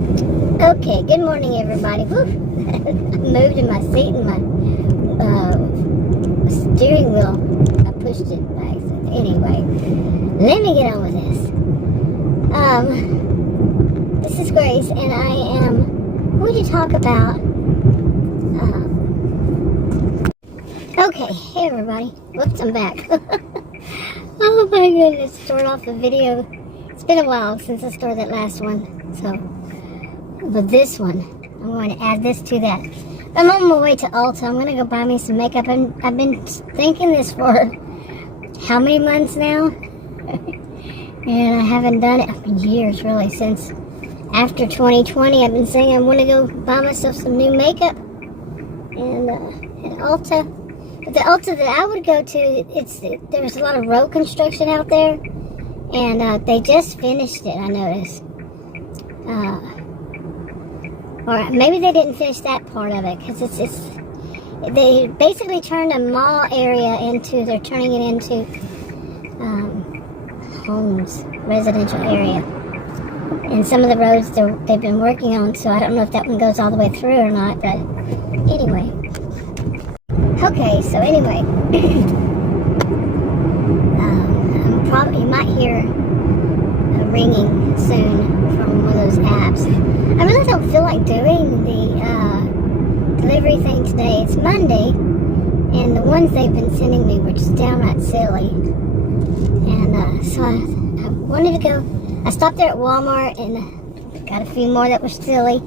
Okay, good morning, everybody. Whew. I moved in my seat and my steering wheel, I pushed it back. So anyway, let me get on with this. This is Grace, and I am going to talk about. Okay, hey everybody. Whoops, I'm back. Oh my goodness, start off the video. It's been a while since I started that last one, so. But this one, I'm going to add this to that. I'm on my way to Ulta. I'm going to go buy me some makeup. And I've been thinking this for how many months now? And I haven't done it for years, really. Since after 2020, I've been saying I want to go buy myself some new makeup. And at Ulta. But the Ulta that I would go to, there was a lot of road construction out there. And they just finished it, I noticed. Or maybe they didn't finish that part of it, because they basically turned a mall area they're turning it into homes, residential area. And some of the roads they've been working on, so I don't know if that one goes all the way through or not, but anyway. Okay, so anyway, you might hear a ringing soon from one of those apps. I really don't feel like doing the delivery thing today. It's Monday, and the ones they've been sending me were just downright silly. And so I wanted to go. I stopped there at Walmart and got a few more that were silly.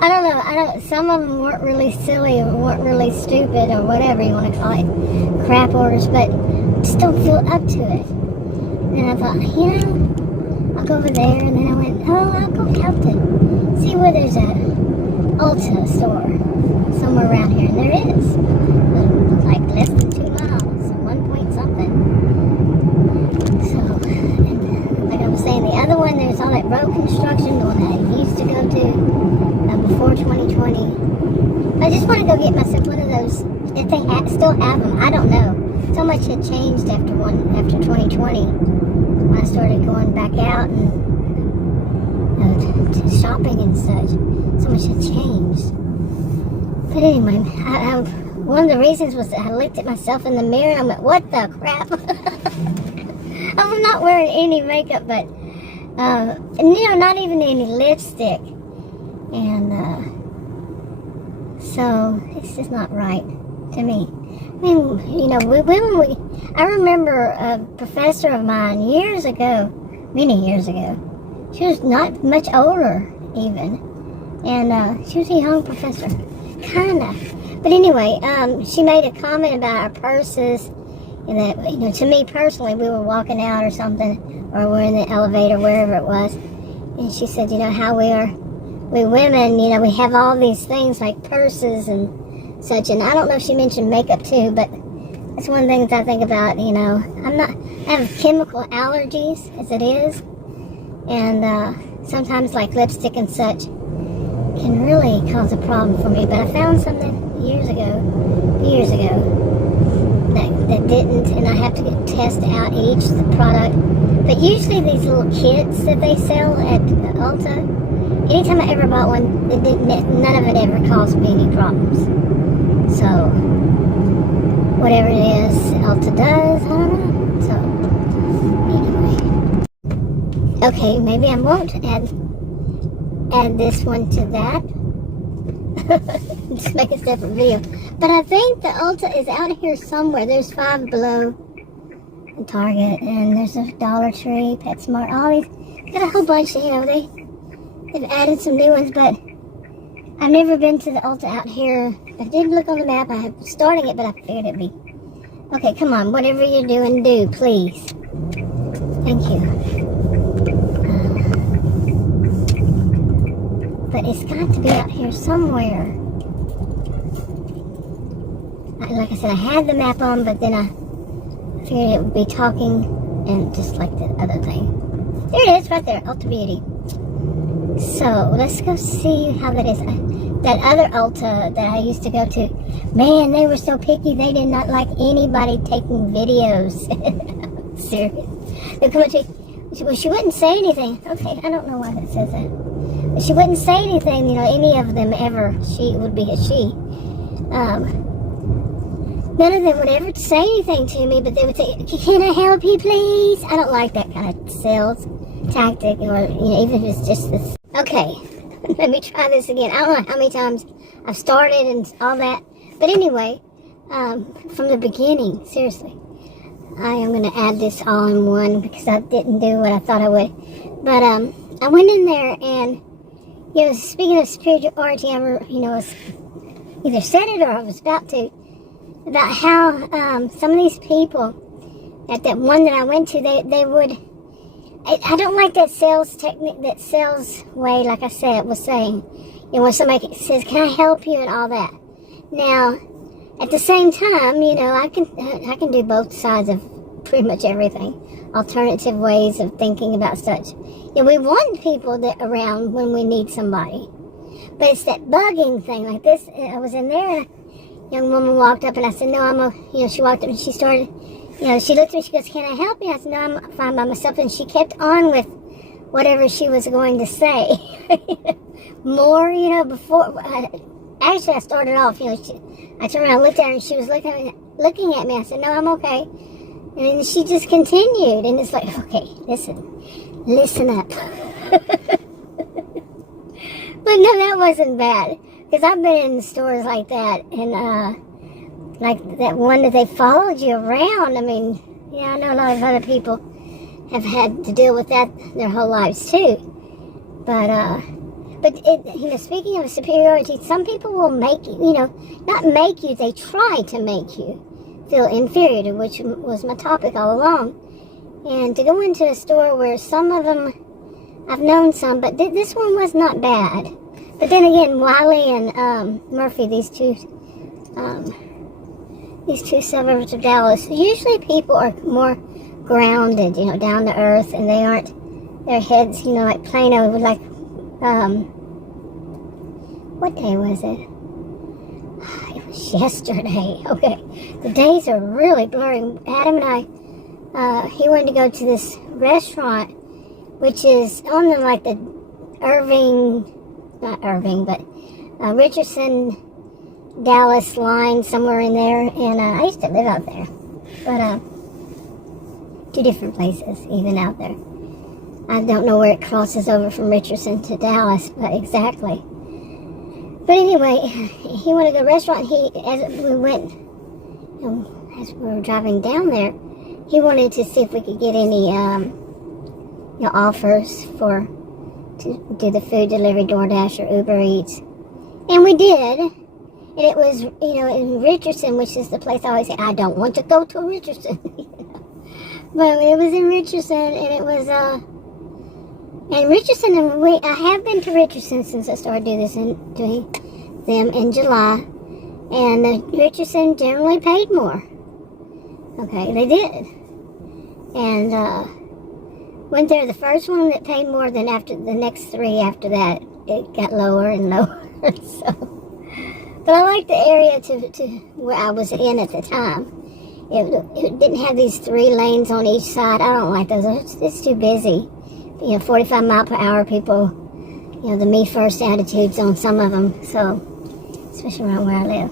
I don't know. Some of them weren't really silly or weren't really stupid or whatever you want to call it, crap orders, but just don't feel up to it. And I thought, I'll go over there, and then I went, I'll go out to see where there's a Ulta store somewhere around here, and there is, like less than 2 miles, 1 point something. So, and like I was saying, the other one, there's all that road construction, the one that I used to go to before 2020. I just want to go get myself one of those, if they still have them, I don't know. So much had changed after 2020. I started going back out and to shopping and such. So much had changed. But anyway, one of the reasons was that I looked at myself in the mirror and I went, what the crap? I'm not wearing any makeup, but, not even any lipstick. And, so it's just not right to me. I mean, I remember a professor of mine years ago, many years ago. She was not much older, even. And she was a young professor. Kind of. But anyway, she made a comment about our purses. And that, to me personally, we were walking out or something, or we're in the elevator, wherever it was. And she said, how we women, we have all these things like purses and such, and I don't know if she mentioned makeup too, but that's one of the things I think about. I have chemical allergies as it is, and sometimes like lipstick and such can really cause a problem for me. But I found something years ago that didn't, and I have to test out the product. But usually these little kits that they sell at Ulta, anytime I ever bought one, none of it ever caused me any problems. So, whatever it is Ulta does, I don't know. So, anyway. Okay, maybe I won't add this one to that. Just make a separate video. But I think the Ulta is out here somewhere. There's Five Below, and Target, and there's a Dollar Tree, PetSmart, all these. Got a whole bunch of, they've added some new ones, but I've never been to the Ulta out here. I did look on the map. I was starting it, but I figured it'd be. Okay, come on. Whatever you're doing, do, please. Thank you. But it's got to be out here somewhere. Like I said, I had the map on, but then I figured it would be talking and just like the other thing. There it is, right there, Ulta Beauty. So, let's go see how that is. That other Ulta that I used to go to, man, they were so picky. They did not like anybody taking videos. Serious. They'll come up to you, well, she wouldn't say anything. Okay, I don't know why that says that. But she wouldn't say anything, you know, any of them ever. She would be a she. None of them would ever say anything to me, but they would say, can I help you, please? I don't like that kind of sales tactic, or, you know, even if it's just this. Okay, let me try this again. I don't know how many times I've started and all that. But anyway, from the beginning, seriously, I am going to add this all in one because I didn't do what I thought I would. But I went in there and, you know, speaking of superiority, I, you know, either said it or I was about to, about how some of these people, at that one that I went to, they would, I don't like that sales technique, that sales way, like I said, was saying, you know, when somebody says, can I help you, and all that. Now, at the same time, you know, I can do both sides of pretty much everything. Alternative ways of thinking about such. You know, we want people that around when we need somebody. But it's that bugging thing, like this. I was in there, and a young woman walked up, and I said, no, you know, she walked up and she started, you know, she looked at me, she goes, can I help you? I said, no, I'm fine by myself. And she kept on with whatever she was going to say. More, you know, before, actually I started off, you know, I turned around, looked at her, and she was looking at me. I said, no, I'm okay. And then she just continued, and it's like, okay, listen up. But no, that wasn't bad, because I've been in stores like that, and like that one that they followed you around. I mean, yeah, I know a lot of other people have had to deal with that their whole lives too. But it, you know, speaking of superiority, some people will make you, you know, not make you, they try to make you feel inferior, which was my topic all along. And to go into a store where some of them, I've known some, but this one was not bad. But then again, Wiley and Murphy, these two suburbs of Dallas, usually people are more grounded, you know, down to earth, and they aren't, their heads, you know, like Plano would like, what day was it? It was yesterday. Okay, the days are really blurry. Adam and I, he wanted to go to this restaurant, which is on the, like, the Richardson, Dallas line, somewhere in there, and I used to live out there, but two different places, even out there. I don't know where it crosses over from Richardson to Dallas, but exactly. But anyway, he wanted to go to a restaurant. As we went, you know, as we were driving down there, he wanted to see if we could get any, you know, offers to do the food delivery, DoorDash or Uber Eats. And we did. And it was, you know, in Richardson, which is the place I always say, I don't want to go to Richardson. You know? But it was in Richardson, and it was, and Richardson, and I have been to Richardson since I started doing them in July. And Richardson generally paid more. Okay, they did. And went there, the first one that paid more, than after the next three after that, it got lower and lower. So, but I like the area to where I was in at the time. It didn't have these 3 lanes on each side. I don't like those. It's too busy. You know, 45 mile per hour people, you know, the me first attitudes on some of them. So, especially around where I live.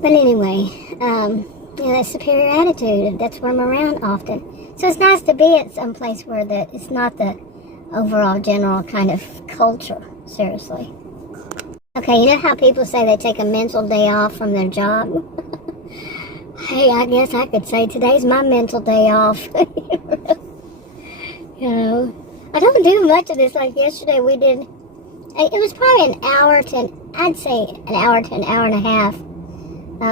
But anyway, you know, that superior attitude, that's where I'm around often. So it's nice to be at some place where it's not the overall general kind of culture, seriously. Okay, you know how people say they take a mental day off from their job? Hey, I guess I could say today's my mental day off. You know, I don't do much of this. Like yesterday we did, it was probably an hour to an hour and a half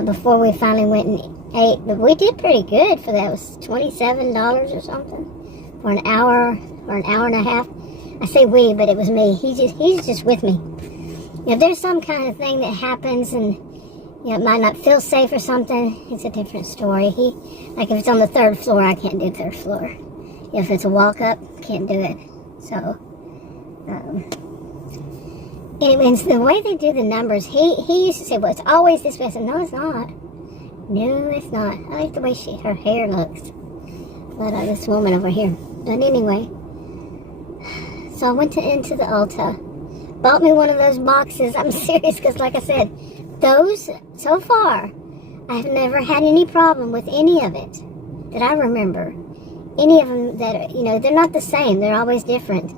before we finally went and ate. But we did pretty good for that. It was $27 or something for an hour or an hour and a half. I say we, but it was me. He's just with me. If there's some kind of thing that happens and, you know, it might not feel safe or something, it's a different story. Like if it's on the 3rd floor, I can't do 3rd floor. If it's a walk up, can't do it. So, anyways, the way they do the numbers, he used to say, well, it's always this way. I said, no, it's not. No, it's not. I like the way her hair looks. But this woman over here. But anyway, so I went into the Ulta, bought me one of those boxes. I'm serious, because like I said, those, so far, I've never had any problem with any of it that I remember. Any of them that are, you know, they're not the same. They're always different.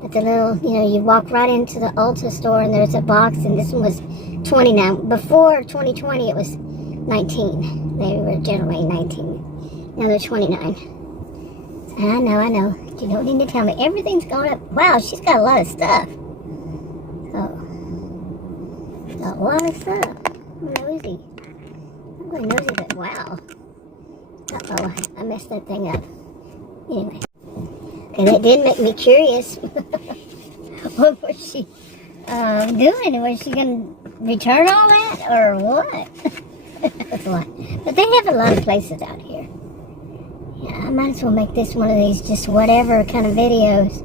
But the little, you know, you walk right into the Ulta store and there's a box, and this one was $29. Before 2020, it was $19. They were generally $19. Now they're $29. I know. You don't need to tell me. Everything's going up. Wow, she's got a lot of stuff. So, got a lot of stuff. I'm nosy. I'm going nosy, but wow. Uh-oh, I messed that thing up. Anyway. And it did make me curious. What was she doing? Was she going to return all that, or what? That's a lot. But they have a lot of places out here. Yeah, I might as well make this one of these just whatever kind of videos.